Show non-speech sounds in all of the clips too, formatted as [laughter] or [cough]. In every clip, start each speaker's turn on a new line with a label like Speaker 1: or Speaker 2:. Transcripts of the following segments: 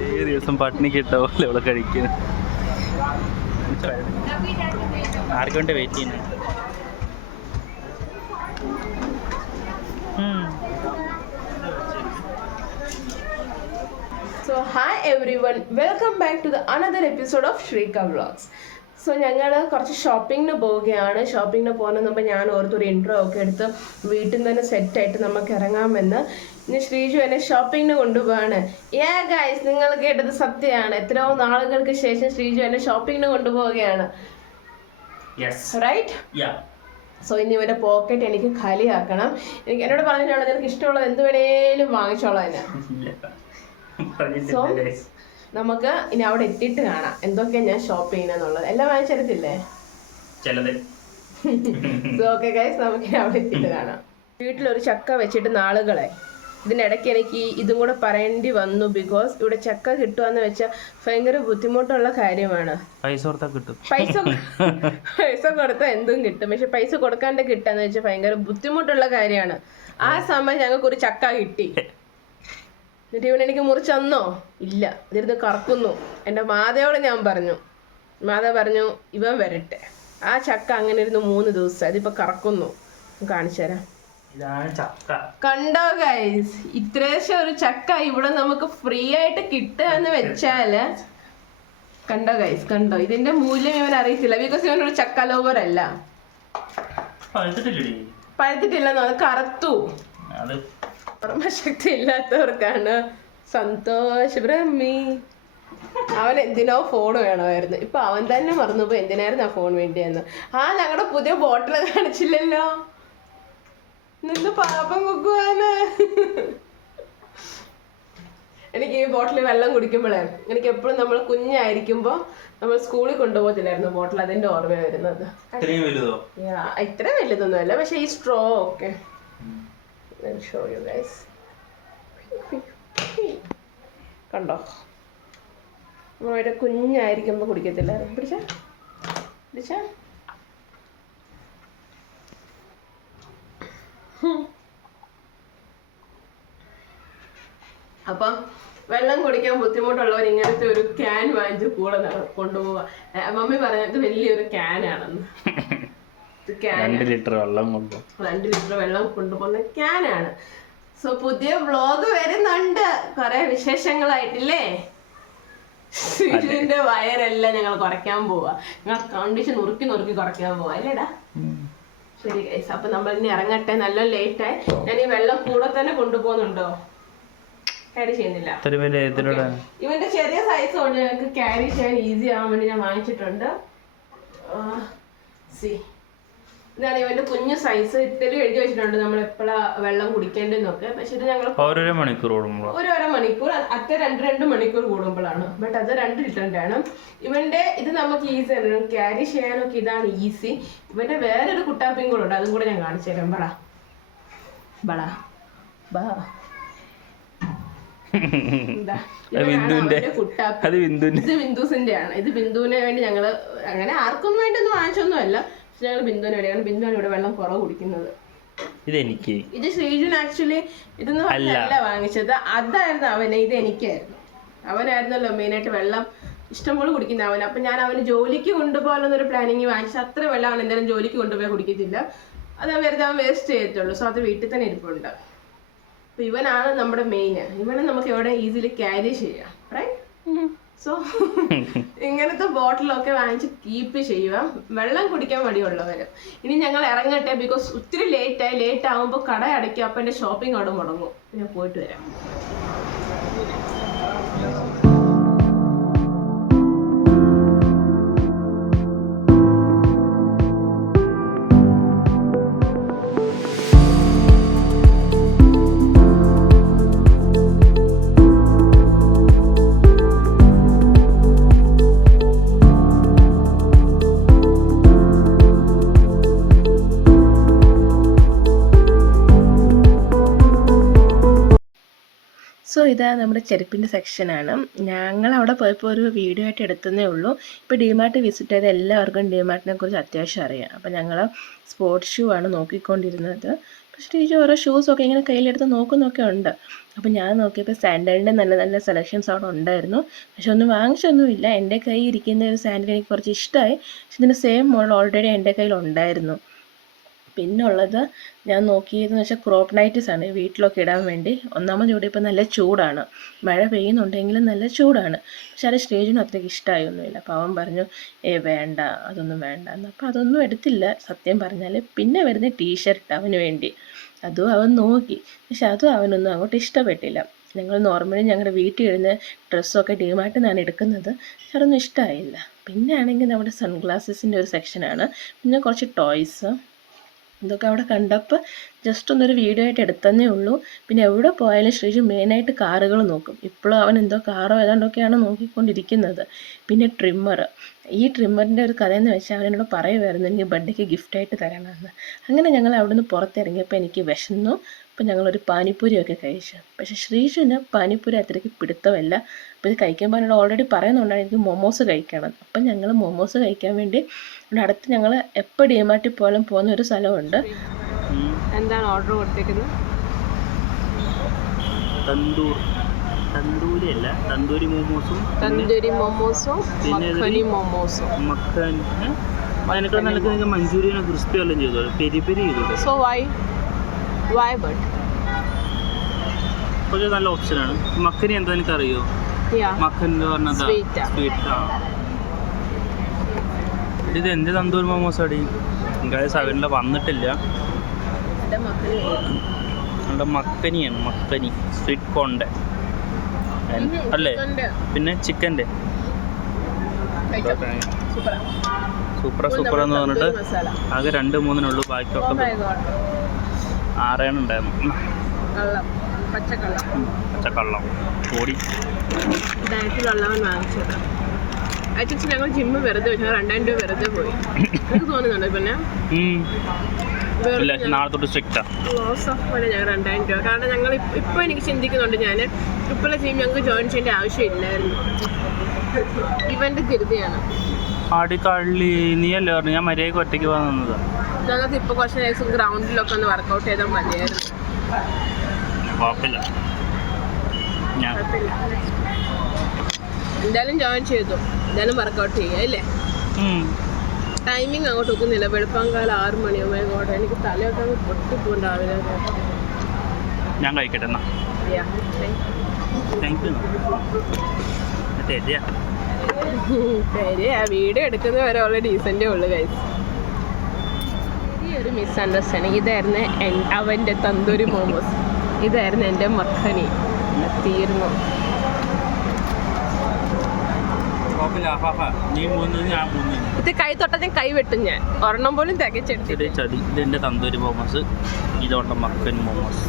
Speaker 1: ഏത് ദിവസം പട്ടിണി കിട്ട പോലെ ഇവിടെ കഴിക്കുന്നു. ആർക്കൊണ്ട് വെയിറ്റ് ചെയ്യുന്നു?
Speaker 2: So hi everyone welcome back to the another episode of Sreeka vlogs so ഞങ്ങൾ കുറച്ച് ഷോപ്പിങ്ങിന് പോവുകയാണ്. ഷോപ്പിങ്ങിന് പോകുന്നതിന് മുമ്പ് ഞാൻ ഓർത്തൊരു ഇൻട്രോ ഒക്കെ എടുത്ത് വീട്ടിൽ നിന്ന് തന്നെ സെറ്റായിട്ട് നമുക്ക് ഇറങ്ങാമെന്ന് ഇനി ശ്രീജു എന്നെ ഷോപ്പിങ്ങിന് കൊണ്ടുപോവാണ്. ഏ ഗൈസ് നിങ്ങൾ കേട്ടത് സത്യമാണ്. എത്രയോ നാളുകൾക്ക് ശേഷം ശ്രീജു എന്നെ ഷോപ്പിങ്ങിന് കൊണ്ടുപോവുകയാണ്. റൈറ്റ് സോ ഇനി ഇവരുടെ പോക്കറ്റ് എനിക്ക് ഖാലിയാക്കണം എനിക്ക് എന്നോട് പറഞ്ഞിട്ടുണ്ട് നിനക്ക് ഇഷ്ടമുള്ളത് എന്ത് വേണേലും വാങ്ങിച്ചോളാം എന്നെ. സോ [laughs] നമുക്ക് ഇനി അവിടെ എത്തിയിട്ട് കാണാം. എന്തൊക്കെയാ ഞാൻ ഷോപ്പ് ചെയ്യുന്നത് എല്ലാം വാങ്ങിച്ചെടുത്തില്ലേ സോ ഓക്കെ ഗൈസ് [laughs] നമുക്ക് അവിടെ എത്തിയിട്ട് കാണാം. വീട്ടിലൊരു ചക്ക വെച്ചിട്ട് നാളുകളെ. ഇതിനിടയ്ക്ക് എനിക്ക് ഇതും കൂടെ പറയേണ്ടി വന്നു ബിക്കോസ് ഇവിടെ ചക്ക കിട്ടുകയെന്ന് വെച്ചാൽ ഭയങ്കര ബുദ്ധിമുട്ടുള്ള കാര്യമാണ്.
Speaker 1: പൈസ കൊടുത്താൽ കിട്ടും.
Speaker 2: പൈസ [laughs] പൈസ കൊടുത്താൽ എന്തും കിട്ടും. പക്ഷെ പൈസ കൊടുക്കാണ്ട് കിട്ടാന്ന് വെച്ചാൽ ഭയങ്കര ബുദ്ധിമുട്ടുള്ള കാര്യമാണ്. ആ സമയം ഞങ്ങൾക്ക് ഒരു ചക്ക കിട്ടി. എന്നിട്ട് ഇവൻ എനിക്ക് മുറിച്ചന്നോ ഇല്ല. ഇതിരുന്ന് കറക്കുന്നു. എന്റെ മാതയോട് ഞാൻ പറഞ്ഞു. മാത പറഞ്ഞു ഇവൻ വരട്ടെ. ആ ചക്ക അങ്ങനെ ഇരുന്ന് മൂന്ന് ദിവസം അതിപ്പോൾ കറക്കുന്നു. കാണിച്ചു തരാം
Speaker 1: ഇതാണ് ചക്ക.
Speaker 2: കണ്ടോ ഗൈസ് ഇത്രേശം ഒരു ചക്ക ഇവിടെ നമുക്ക് ഫ്രീ ആയിട്ട് കിട്ടുക എന്ന് വെച്ചാൽ കണ്ടോ ഗൈസ് കണ്ടോ? ഇതിന്റെ മൂല്യം ഇവൻ അറിയത്തില്ല. ബിക്കോസ് ഇവൻ ഒരു ചക്ക ലോവർ അല്ല.
Speaker 1: പഴുത്തിട്ടില്ലേ
Speaker 2: പഴുത്തിട്ടില്ലെന്നോ? അത് കറുത്തു.
Speaker 1: അത്.
Speaker 2: ഓർമ്മശക്തി ഇല്ലാത്തവർക്കാണ് സന്തോഷ് ബ്രഹ്മി. അവൻ എന്തിനോ ഫോൺ വേണമായിരുന്നു. ഇപ്പൊ അവൻ തന്നെ മറന്നുപോയി. എന്തിനായിരുന്നു ആ ഫോൺ വേണ്ടിയെന്ന്? ആ ഞങ്ങളുടെ പുതിയ ബോട്ടിൽ കാണിച്ചില്ലല്ലോ? നിന്ന് പാപം കുക്കുവാന് എനിക്ക് ഈ ബോട്ടിൽ വെള്ളം കുടിക്കുമ്പോഴേ എനിക്ക് എപ്പോഴും നമ്മൾ കുഞ്ഞായിരിക്കുമ്പോൾ നമ്മൾ സ്കൂളിൽ കൊണ്ടുപോകത്തില്ലായിരുന്നു ബോട്ടിൽ അതിന്റെ ഓർമ്മ വരുന്നത്. ഇത്ര വലുതൊന്നും അല്ല പക്ഷെ ഈ സ്ട്രോ ഒക്കെ. കണ്ടോ? നമ്മളുടെ കുഞ്ഞായിരിക്കുമ്പോൾ കുടിക്കത്തില്ലായിരുന്നു. പിടിച്ച? പിടിച്ച? അപ്പം വെള്ളം കുടിക്കാൻ ബുദ്ധിമുട്ടുള്ളവർ ഇങ്ങനത്തെ ഒരു ക്യാൻ വാങ്ങിച്ച് കൂടെ കൊണ്ടുപോവാ. മമ്മി പറഞ്ഞത് വലിയൊരു ക്യാനാണെന്ന്
Speaker 1: രണ്ട് ലിറ്റർ വെള്ളം
Speaker 2: രണ്ട് ലിറ്റർ വെള്ളം കൊണ്ടുപോകുന്ന ക്യാനാണ് സോ പുതിയ വ്ളോഗ് വരുന്നുണ്ട്. കുറെ വിശേഷങ്ങളായിട്ടില്ലേ? ഇതിന്റെ വയറെല്ലാം ഞങ്ങൾ കുറയ്ക്കാൻ പോവാ. ഞങ്ങൾ കണ്ടീഷൻ നുറുക്കി നുറുക്കി കുറയ്ക്കാൻ പോവാ. അല്ലേടാ? ശരി ഗൈസ് അപ്പൊ നമ്മൾ ഇനി ഇറങ്ങട്ടെ നല്ല ലേറ്റ് ആയി. ഞാൻ ഈ വെള്ളം കൂടെ തന്നെ കൊണ്ടുപോകുന്നുണ്ടോ? ക്യാരി ചെയ്യുന്നില്ല. ഇവന്റെ ചെറിയ സൈസ് കൊണ്ട് ഞങ്ങൾക്ക് ക്യാരി ചെയ്യാൻ ഈസി ആവാൻ വേണ്ടി ഞാൻ വാങ്ങിച്ചിട്ടുണ്ട്. സി ഇവന്റെ കുഞ്ഞു സൈസ് ഇത്തിരി എഴുതി വെച്ചിട്ടുണ്ട്. നമ്മൾ എപ്പോഴാ വെള്ളം കുടിക്കേണ്ടതെന്നൊക്കെ. പക്ഷെ ഇത് ഞങ്ങൾ
Speaker 1: ഓരോരോ മണിക്കൂർ കൂടുമ്പോൾ
Speaker 2: മണിക്കൂർ അത്ത രണ്ട് രണ്ട് മണിക്കൂർ കൂടുമ്പോഴാണ് ബട്ട് അത് രണ്ട് ലിറ്ററിന്റെ ആണ്. ഇവന്റെ ഇത് നമുക്ക് ഈസി ആണ്. ക്യാരി ചെയ്യാനൊക്കെ ഇതാണ് ഈസി ഇവന്റെ വേറൊരു കുട്ടാപ്പിയും കൂടെ ഉണ്ട്. അതും കൂടെ ഞാൻ കാണിച്ചു തരാം. ബള. ബള. ബാ. ഇതാ. കുട്ടാപ്പി. ബിന്ദുസിന്റെ ആണ്. ഇത് ബിന്ദുവിനെ വേണ്ടി ഞങ്ങൾ അങ്ങനെ ആർക്കും വേണ്ടി ഒന്നും വാങ്ങിച്ചൊന്നും അല്ല പക്ഷെ ഞങ്ങൾ ബിന്ദുവിന് വേണ്ടിയാണ് ബിന്ദുവാണ് ഇവിടെ വെള്ളം കുറവ് കുടിക്കുന്നത്.
Speaker 1: ഇതെനിക്ക്.
Speaker 2: ഇത് ശ്രീജുൻ ആക്ച്വലി ഇതൊന്നും അല്ല. വാങ്ങിച്ചത്. അതായിരുന്നു അവന് ഇത് എനിക്കായിരുന്നു. അവനായിരുന്നല്ലോ മെയിനായിട്ട് വെള്ളം ഇഷ്ടംപോലെ കുടിക്കുന്ന അവൻ അപ്പൊ ഞാൻ അവന് ജോലിക്ക് കൊണ്ടുപോകാനൊന്നൊരു പ്ലാനിങ് വാങ്ങിച്ചു അത്ര വെള്ളം അവൻ എന്തായാലും ജോലിക്ക് കൊണ്ടുപോയി കുടിക്കത്തില്ല. അത് വെറുതെ അവൻ വേസ്റ്റ് ചെയ്യത്തുള്ളൂ. സോ അത് വീട്ടിൽ തന്നെ ഇരിപ്പുണ്ട്. അപ്പൊ ഇവനാണ് നമ്മുടെ മെയിൻ ഇവനെ നമുക്ക് എവിടെ ഈസിലി ക്യാരി ചെയ്യാം. സോ [laughs] ഇങ്ങനത്തെ ബോട്ടിലൊക്കെ വാങ്ങിച്ച് കീപ്പ് ചെയ്യുക. വെള്ളം കുടിക്കാൻ മടിയുള്ളവർ ഇനി ഞങ്ങൾ ഇറങ്ങട്ടെ ബിക്കോസ് ഒത്തിരി ലേറ്റ് ആയി. ലേറ്റ് ആകുമ്പോൾ കട അടയ്ക്കും അപ്പം എന്റെ ഷോപ്പിംഗ് അവിടെ മുടങ്ങും. ഞാൻ പോയിട്ട് വരാം. ഇതാ നമ്മുടെ ചെരുപ്പിന്റെ സെക്ഷനാണ് ഞങ്ങൾ അവിടെ പോയപ്പോൾ ഒരു വീഡിയോ ആയിട്ട് എടുത്തതേ ഉള്ളൂ. ഇപ്പോൾ ഡിമാർട്ട് വിസിറ്റ് ചെയ്ത എല്ലാവർക്കും ഡിമാർട്ടിനെ കുറിച്ച് അത്യാവശ്യം അറിയാം. അപ്പോൾ ഞങ്ങൾ സ്പോർട്സ് ഷൂ ആണ് നോക്കിക്കൊണ്ടിരുന്നത്. പക്ഷേ ടീച്ചർ ഓരോ ഷൂസൊക്കെ ഇങ്ങനെ കയ്യിലെടുത്ത് നോക്കുന്നൊക്കെ ഉണ്ട്. അപ്പോൾ ഞാൻ നോക്കിയപ്പോൾ സാൻഡലിന്റെ നല്ല നല്ല സെലക്ഷൻസ് അവിടെ ഉണ്ടായിരുന്നു. പക്ഷെ ഒന്നും വാങ്ങിച്ചൊന്നുമില്ല. എന്റെ കയ്യിൽ ഇരിക്കുന്ന ഒരു സാൻഡൽ എനിക്ക് കുറച്ച് ഇഷ്ടമായി പക്ഷെ ഇതിന്റെ സെയിം മോഡൽ ഓൾറെഡി എന്റെ കയ്യിൽ ഉണ്ടായിരുന്നു. പിന്നെ ഉള്ളത് ഞാൻ നോക്കിയതെന്ന് വെച്ചാൽ ക്രോപ്പ് നൈറ്റീസ് ആണ് വീട്ടിലൊക്കെ ഇടാൻ വേണ്ടി. ഒന്നാമത് ഇവിടെ ഇപ്പോൾ നല്ല ചൂടാണ്. മഴ പെയ്യുന്നുണ്ടെങ്കിലും നല്ല ചൂടാണ്. പക്ഷെ അത് സ്റ്റേജിന് അത്രയ്ക്ക് ഇഷ്ടമായൊന്നുമില്ല അപ്പോൾ അവൻ പറഞ്ഞു ഏ വേണ്ട അതൊന്നും വേണ്ട. എന്ന് അപ്പോൾ അതൊന്നും എടുത്തില്ല. സത്യം പറഞ്ഞാൽ പിന്നെ വരുന്ന ടീഷർട്ട് അവന് വേണ്ടി. അതും അവൻ നോക്കി. പക്ഷെ അതും അവനൊന്നും അങ്ങോട്ട് ഇഷ്ടപ്പെട്ടില്ല. ഞങ്ങൾ നോർമലി ഞങ്ങളുടെ വീട്ടിൽ ഇടുന്ന ഡ്രസ്സൊക്കെ ഡിമാർട്ടിൽ ഞാൻ എടുക്കുന്നത്. പക്ഷെ അതൊന്നും ഇഷ്ടമായില്ല പിന്നെ ആണെങ്കിൽ നമ്മുടെ സൺഗ്ലാസസിന്റെ ഒരു സെക്ഷനാണ് പിന്നെ കുറച്ച് ടോയ്സ് ഇതൊക്കെ അവിടെ കണ്ടപ്പോൾ ജസ്റ്റ് ഒന്നൊരു വീഡിയോ ആയിട്ട് എടുത്തന്നേ ഉള്ളൂ. പിന്നെ എവിടെ പോയാലും ശ്രീജു മെയിനായിട്ട് കാറുകൾ നോക്കും. ഇപ്പോഴും അവൻ എന്തോ കാറോ ഏതാണ്ടൊക്കെയാണ് നോക്കിക്കൊണ്ടിരിക്കുന്നത്. പിന്നെ ട്രിമ്മർ ഈ ട്രിമ്മറിന്റെ ഒരു കഥയെന്ന് വെച്ചാൽ അവനോട് പറയുമായിരുന്നു എനിക്ക് ബർത്ത്ഡേക്ക് ഗിഫ്റ്റായിട്ട് തരണമെന്ന് അങ്ങനെ ഞങ്ങൾ അവിടുന്ന് പുറത്തിറങ്ങിയപ്പോൾ എനിക്ക് വിശന്നു. അപ്പോൾ ഞങ്ങളൊരു പാനിപ്പൂരിയൊക്കെ കഴിച്ചു. പക്ഷേ ശ്രീജുവിന് പാനിപ്പൂരി അത്രയ്ക്ക് പിടുത്തമല്ല. അപ്പോൾ ഇത് കഴിക്കുമ്പോൾ എന്നോട് ഓൾറെഡി പറയുന്നുണ്ടാണ് എനിക്ക് മൊമോസ് കഴിക്കണം. അപ്പം ഞങ്ങൾ മൊമോസ് കഴിക്കാൻ വേണ്ടി ഇവിടെ അടുത്ത് ഞങ്ങൾ എപ്പോൾ ഡിമാർട്ടിൽ പോലും പോകുന്ന ഒരു സ്ഥലമുണ്ട്. എന്താണ് ഓർഡർ കൊടുത്തേക്കുന്നത്?
Speaker 1: തന്തൂർ. തന്തൂരി അല്ല തന്തൂരി മോമോസും
Speaker 2: തന്തൂരി മോമോസും മഖനി മൊമോസും
Speaker 1: മക്കൻ അതിനേക്കാൾ നല്ല നിങ്ങൾക്ക് മഞ്ചൂരിയനോ ക്രിസ്പി എല്ലാം ചെയ്തോളൂ പെരി പെരി ചെയ്തോളൂ
Speaker 2: സോ വൈ വൈ ബട്ട്
Speaker 1: പക്ഷേ നല്ല ഓപ്ഷനാണ് മക്കനി എന്താ എനിക്ക് അറിയോ മക്കൻ എന്ന് പറഞ്ഞത്. സ്വീറ്റ് ആ. ഇത് എന്ത് തന്തൂർ മോമോസ് അടി ഗൈസ് അവരിൽ വന്നിട്ടില്ല. നമ്മുടെ മക്കനിയാണ് മക്കനി. സ്വീറ്റ് കോണ്ട അല്ലേ? പിന്നെ ചിക്കന്റെ സൂപ്പർ സൂപ്പർ എന്ന് പറഞ്ഞിട്ട് ആകെ രണ്ട് മൂന്നിനുള്ളൂ ബാക്കിയൊക്കെ ആറേണ് ഉണ്ടായിരുന്നു.
Speaker 2: കള്ളം. പച്ചക്കള്ളം.
Speaker 1: ഓടി
Speaker 2: ഡയറ്റിലുള്ളവൻ വാങ്ങിച്ചത്. ഞങ്ങൾ ജിമ്മ് വെറുതെ വെച്ചു രണ്ടായിരം രൂപ വെറുതെ പോയി. എനിക്ക് തോന്നുന്നുണ്ട് പിന്നെ? ഞങ്ങൾ രണ്ടായിരം രൂപ. കാരണം ഞങ്ങൾ ഇപ്പോൾ എനിക്ക് ചിന്തിക്കുന്നുണ്ട് ഞാൻ ഇപ്പോഴത്തെ ജിം ഞങ്ങൾക്ക് ജോയിൻ ചെയ്യേണ്ട ആവശ്യമില്ലായിരുന്നു ഇവന്റെ [laughs] ധൃതിയാണ്
Speaker 1: ആടി കള്ളി നീയല്ലേ പറഞ്ഞു? ഞാൻ മര്യാദയ്ക്ക് ഒറ്റയ്ക്ക് പോകാൻ നിന്നത്.
Speaker 2: ഞങ്ങൾക്ക് ഇപ്പോൾ കുറച്ച് ദിവസം ഗ്രൗണ്ടിലൊക്കെ ഒന്ന് വർക്കൗട്ട് ചെയ്താൽ മതിയായിരുന്നു.
Speaker 1: കുഴപ്പമില്ല. ഞാൻ
Speaker 2: കുഴപ്പമില്ല. എന്തായാലും ജോയിൻ ചെയ്തു. എന്തായാലും വർക്കൗട്ട് ചെയ്യുക അല്ലേ?
Speaker 1: ഉം.
Speaker 2: ടൈമിങ് അങ്ങോട്ട് ഒക്കുന്നില്ല. വെളുപ്പാങ്കാലം ആറ് മണിയുമായി ഇങ്ങോട്ട് എനിക്ക് തലയൊക്കെ അങ്ങ് പൊട്ടിപ്പോകും രാവിലെ.
Speaker 1: ഞാൻ കഴിക്കട്ടെ എന്നാ.
Speaker 2: Yeah, thank you.
Speaker 1: Thank you
Speaker 2: video എടുക്കുന്നവരെ ഉള്ള ഡീസന്റേ ഉള്ളു കൈസ് ഈ ഒരു മിസ് അണ്ടർസ്റ്റാൻഡിങ് ഇതായിരുന്നു അവന്റെ തന്തൂരി മോമോസ്. ഇതായിരുന്നു എന്റെ മഖനി. തീർന്നു. ഇത് കൈ തൊട്ടാൽ ഞാൻ കൈ വെട്ടും ഞാൻ. ഒരെണ്ണം പോലും തികച്ചെടുത്തിട്ട്
Speaker 1: ചതി ഇതെന്റെ തന്തൂരി മോമോസ്. ഇതവളുടെ മക്കൻ മോമോസ്.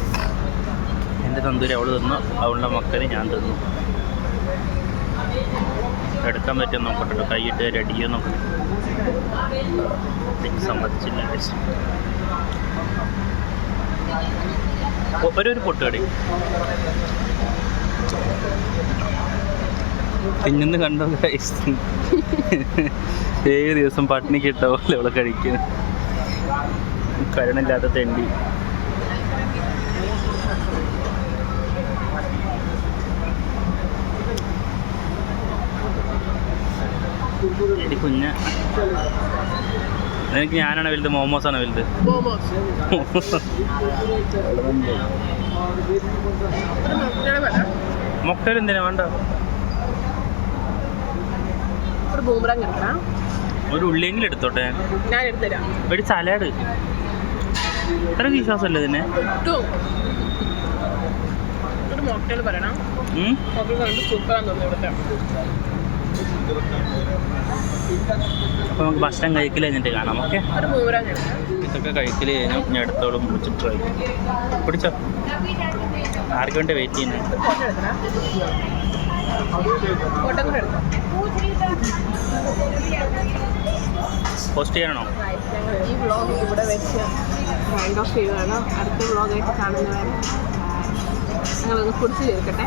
Speaker 1: എന്റെ തന്തൂരി അവൾ തിന്നു അവളുടെ മക്കന് ഞാൻ തിന്നു. എടുക്കാൻ പറ്റും നോക്കട്ടെ. കൈയിട്ട് അടിയോ നോക്കട്ടെ. സമ്മതിച്ചില്ല ഒരു ഒരു പൊട്ട് കടി പിന്നെന്ന് കണ്ടോ? ഏഴ് ദിവസം പട്ടിണി കിട്ട അവളെ കഴിക്കുന്നു. കരുണില്ലാത്ത തെണ്ടി. എടി കുഞ്ഞ. എനിക്ക് ഞാനാണ് വലുത്? മോമോസ് ആണ് വലുത്? മൊക്കൽ എന്തിനാ വേണ്ട?
Speaker 2: ഒരു
Speaker 1: ഉള്ളിയെങ്കിലും എടുത്തോട്ടെ. ഒരു സലാഡ് ഇത്ര വിശ്വാസമല്ലേ ഇതിനെ?
Speaker 2: സൂപ്പറാന്ന് തോന്നുന്നു ഇവിടുത്തെ
Speaker 1: അപ്പൊ നമുക്ക് ഭക്ഷണം കഴിക്കൽ കഴിഞ്ഞിട്ട് കാണാം ഓക്കെ ഇതൊക്കെ കഴിക്കൽ കഴിഞ്ഞു ഞാൻ അടുത്തോളം പിടിച്ചിട്ട് പിടിച്ചോ ആർക്ക് വേണ്ടി വെയിറ്റ്
Speaker 2: ഫോട്ടോ
Speaker 1: പോസ്റ്റ് ചെയ്യണോ
Speaker 2: ഈ വ്ളോഗ് ഇവിടെ വെച്ച് റൗണ്ട് ഓഫ് ചെയ്യുകയാണ് അടുത്ത വ്ളോഗായിട്ട് കാണുന്നവരെ ഞങ്ങളൊന്ന് കുറിച്ച് തീർക്കട്ടെ